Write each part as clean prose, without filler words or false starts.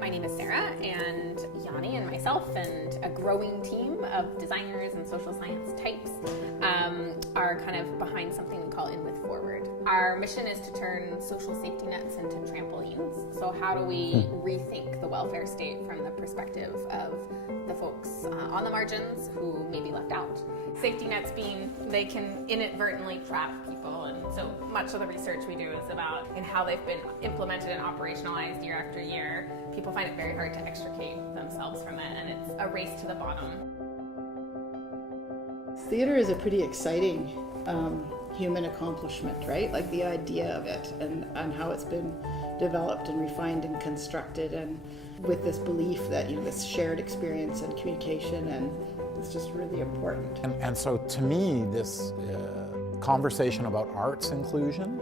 My name is Sarah, and Yanni and myself and a growing team of designers and social science types are kind of behind something we call In With Forward. Our mission is to turn social safety nets into trampolines. So how do we rethink the welfare state from the perspective of the folks on the margins who may be left out? Safety nets being they can inadvertently trap people, and so much of the research we do is about in how they've been implemented and operationalized year after year. People find it very hard to extricate themselves from it, and it's a race to the bottom. Theater is a pretty exciting human accomplishment, right? Like the idea of it and how it's been developed and refined and constructed, and with this belief that, you know, this shared experience and communication, and it's just really important. And so to me, this conversation about arts inclusion,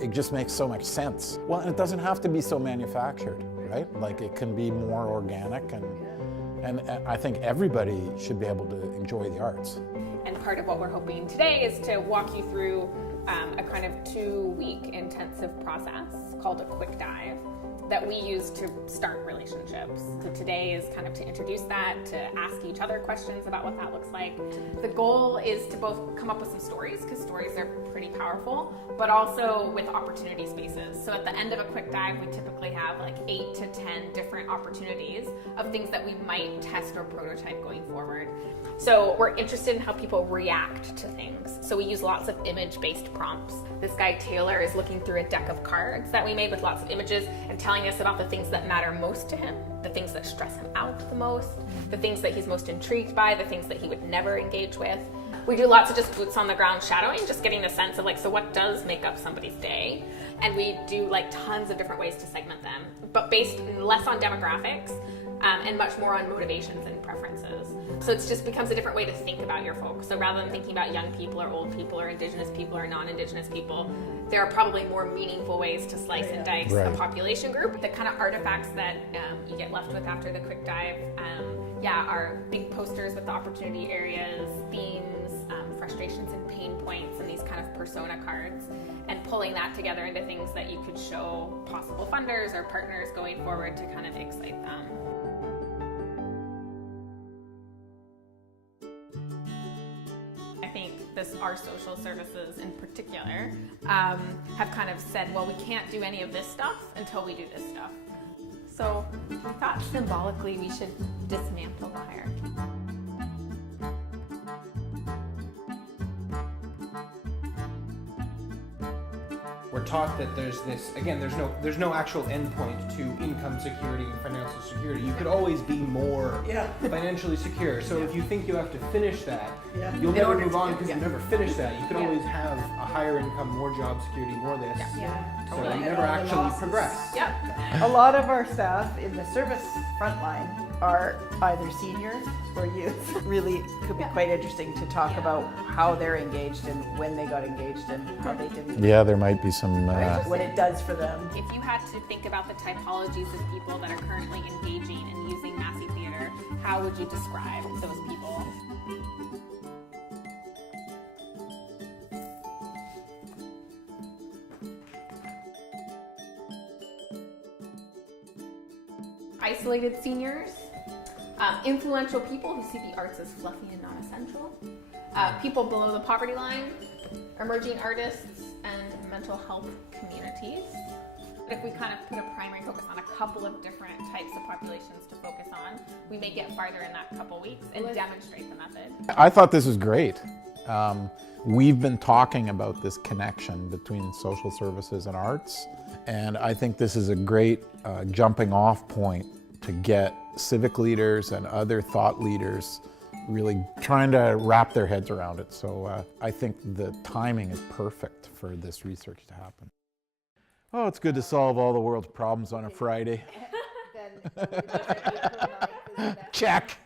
it just makes so much sense. Well, it doesn't have to be so manufactured, right? Like it can be more organic, and I think everybody should be able to enjoy the arts. And part of what we're hoping today is to walk you through a kind of 2-week intensive process called a quick dive that we use to start relationships. So today is kind of to introduce that, to ask each other questions about what that looks like. The goal is to both come up with some stories, because stories are pretty powerful, but also with opportunity spaces. So at the end of a quick dive, we typically have like 8 to 10 different opportunities of things that we might test or prototype going forward. So we're interested in how people react to things. So we use lots of image-based prompts. This guy Taylor is looking through a deck of cards that we made with lots of images and telling us about the things that matter most to him, the things that stress him out the most, the things that he's most intrigued by, the things that he would never engage with. We do lots of just boots on the ground shadowing, just getting a sense of like, so what does make up somebody's day? And we do like tons of different ways to segment them, but based less on demographics and much more on motivations and preferences. So it just becomes a different way to think about your folks. So rather than thinking about young people or old people or Indigenous people or non-Indigenous people, there are probably more meaningful ways to slice and dice a population group. The kind of artifacts that you get left with after the quick dive, are big posters with the opportunity areas, themes, frustrations and pain points, and these kind of persona cards, and pulling that together into things that you could show possible funders or partners going forward to kind of excite them. I think our social services in particular have kind of said, well, we can't do any of this stuff until we do this stuff. So I thought symbolically we should dismantle the hierarchy. We're taught that there's this, again, there's no actual endpoint to income security and financial security. You could always be more financially secure. So if you think you have to finish that, you'll never move on because you never finish that. You could always have a higher income, more job security, more this. So you never actually progress. A lot of our staff in the service frontline are either seniors or youth. Really could be quite interesting to talk about how they're engaged and when they got engaged and how they didn't. Yeah, there might be some... what it does for them. If you had to think about the typologies of people that are currently engaging and using Massey Theatre, how would you describe those people? Isolated seniors, influential people who see the arts as fluffy and non-essential, people below the poverty line, emerging artists, and mental health communities. If we kind of put a primary focus on a couple of different types of populations to focus on, we may get farther in that couple weeks and demonstrate the method. I thought this was great. We've been talking about this connection between social services and arts, and I think this is a great jumping off point to get civic leaders and other thought leaders really trying to wrap their heads around it. So I think the timing is perfect for this research to happen. Oh, it's good to solve all the world's problems on a Friday. Check.